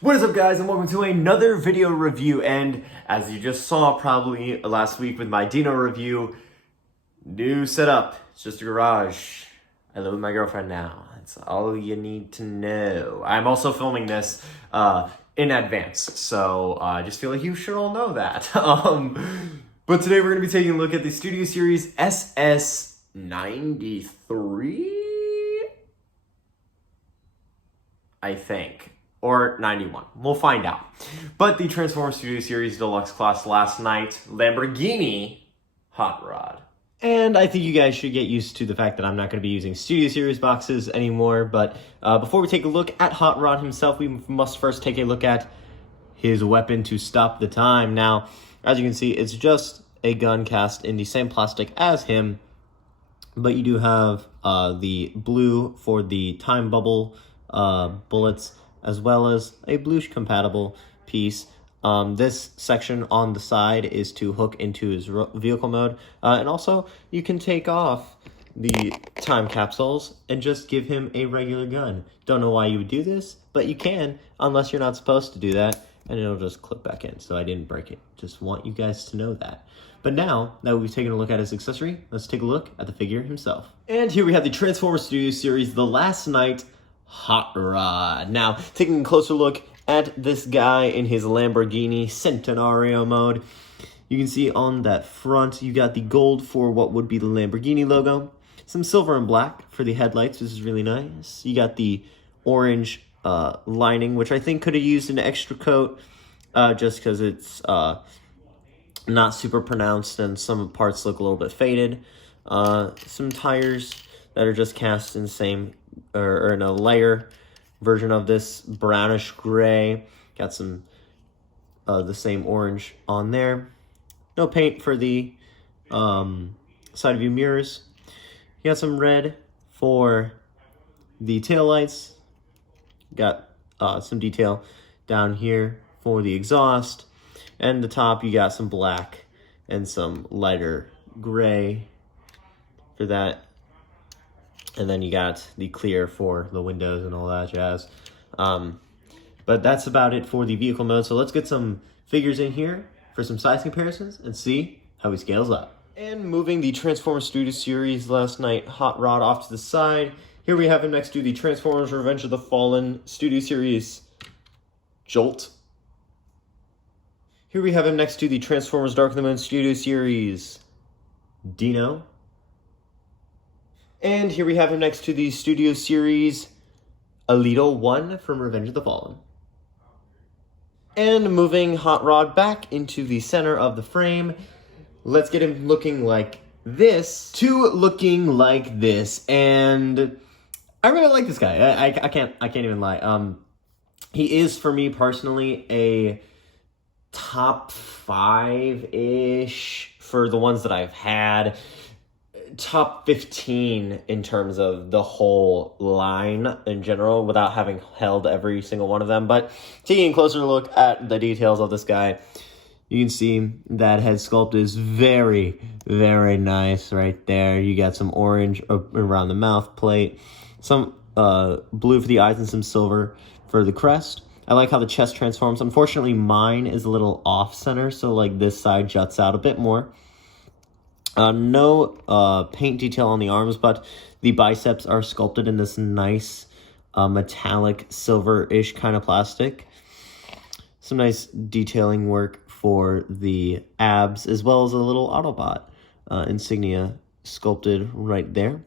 What is up, guys, and welcome to another video review. And as you just saw probably last week with my Dino review, new setup. It's just a garage. I live with my girlfriend now. That's all you need to know. I'm also filming this in advance, so I just feel like you should all know that. But today we're going to be taking a look at the Studio Series SS-93, I think. Or 91. We'll find out. But the Transformers Studio Series Deluxe Class Last Night Lamborghini Hot Rod. And I think you guys should get used to the fact that I'm not going to be using Studio Series boxes anymore. But before we take a look at Hot Rod himself, we must first take a look at his weapon to stop the time. Now, as you can see, it's just a gun cast in the same plastic as him. But you do have the blue for the time bubble bullets, as well as a bluish compatible piece. This section on the side is to hook into his vehicle mode. And also, you can take off the time capsules and just give him a regular gun. Don't know why you would do this, but you can, unless you're not supposed to do that, and it'll just clip back in, so I didn't break it. Just want you guys to know that. But now that we've taken a look at his accessory, let's take a look at the figure himself. And here we have the Transformers Studio Series The Last Night Hot Rod. Now, taking a closer look at this guy in his Lamborghini Centenario mode, you can see on that front, you got the gold for what would be the Lamborghini logo, some silver and black for the headlights, which is really nice. You got the orange lining, which I think could have used an extra coat, just because it's not super pronounced and some parts look a little bit faded. Some tires that are just cast in the same or in a lighter version of this brownish gray. Got some the same orange on there. No paint for the side view mirrors. You got some red for the taillights. Got some detail down here for the exhaust. And the top, you got some black and some lighter gray for that. And then you got the clear for the windows and all that jazz. But that's about it for the vehicle mode. So let's get some figures in here for some size comparisons and see how he scales up. And moving the Transformers Studio Series Last Night Hot Rod off to the side, here we have him next to the Transformers Revenge of the Fallen Studio Series Jolt. Here we have him next to the Transformers Dark of the Moon Studio Series Dino. And here we have him next to the Studio Series Alito 1 from Revenge of the Fallen. And moving Hot Rod back into the center of the frame, let's get him looking like this to looking like this. And I really like this guy. I can't even lie. He is, for me personally, a top 5-ish for the ones that I've had. Top 15 in terms of the whole line in general, without having held every single one of them. But taking a closer look at the details of this guy, you can see that head sculpt is very, very nice right there. You got some orange around the mouth plate, some blue for the eyes, and some silver for the crest. I like how the chest transforms. Unfortunately, mine is a little off-center, so like this side juts out a bit more. No paint detail on the arms, but the biceps are sculpted in this nice metallic silver-ish kind of plastic. Some nice detailing work for the abs, as well as a little Autobot insignia sculpted right there.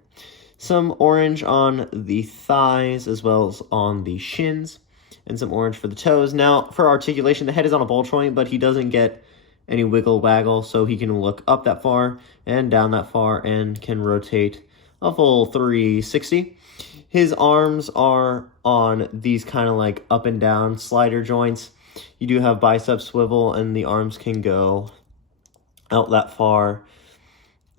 Some orange on the thighs, as well as on the shins, and some orange for the toes. Now, for articulation, the head is on a ball joint, but he doesn't get any wiggle waggle, so he can look up that far and down that far and can rotate a full 360. His arms are on these kind of like up and down slider joints. You do have bicep swivel, and the arms can go out that far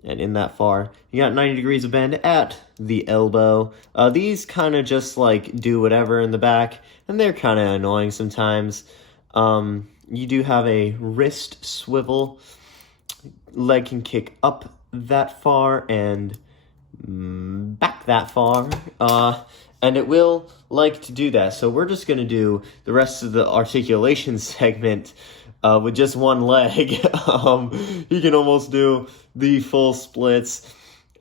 and in that far. You got 90 degrees of bend at the elbow. These kind of just like do whatever in the back, and they're kind of annoying sometimes. You do have a wrist swivel. Leg can kick up that far and back that far. and it will like to do that. So we're just going to do the rest of the articulation segment with just one leg. You can almost do the full splits.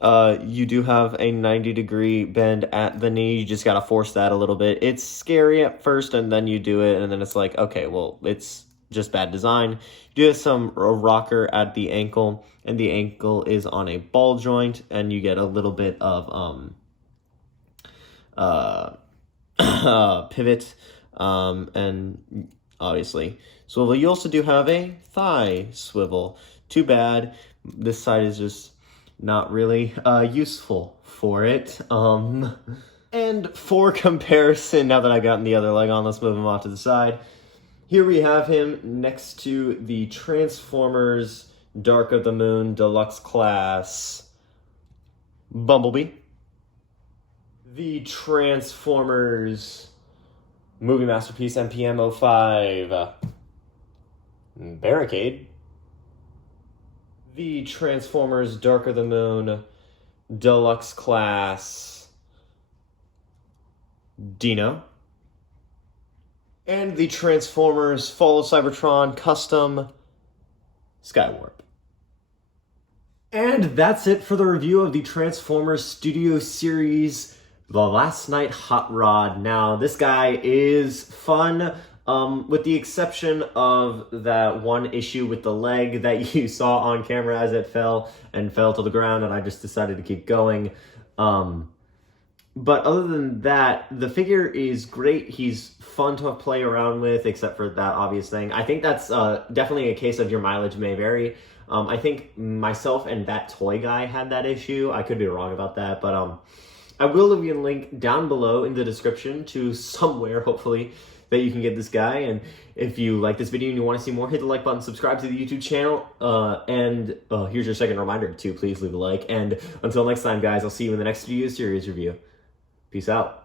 You do have a 90-degree bend at the knee. You just got to force that a little bit. It's scary at first, and then you do it, and then it's like, okay, well, it's just bad design. You do some rocker at the ankle, and the ankle is on a ball joint, and you get a little bit of pivot, and obviously swivel. You also do have a thigh swivel. Too bad this side is just not really useful for it. And for comparison, now that I've gotten the other leg on, let's move him off to the side. Here we have him next to the Transformers Dark of the Moon Deluxe Class Bumblebee, the Transformers Movie Masterpiece NPM 05 Barricade, the Transformers Dark of the Moon Deluxe Class Dino, and the Transformers Fall of Cybertron Custom Skywarp. And that's it for the review of the Transformers Studio Series The Last Night Hot Rod. Now, this guy is fun, with the exception of that one issue with the leg that you saw on camera as it fell to the ground, and I just decided to keep going. But other than that, the figure is great. He's fun to play around with, except for that obvious thing. I think that's definitely a case of your mileage may vary. I think myself and that toy guy had that issue. I could be wrong about that, but I will leave you a link down below in the description to somewhere, hopefully, that you can get this guy. And if you like this video and you want to see more, hit the like button, subscribe to the YouTube channel, and here's your second reminder to please leave a like. And until next time, guys, I'll see you in the next Studio Series review. Peace out.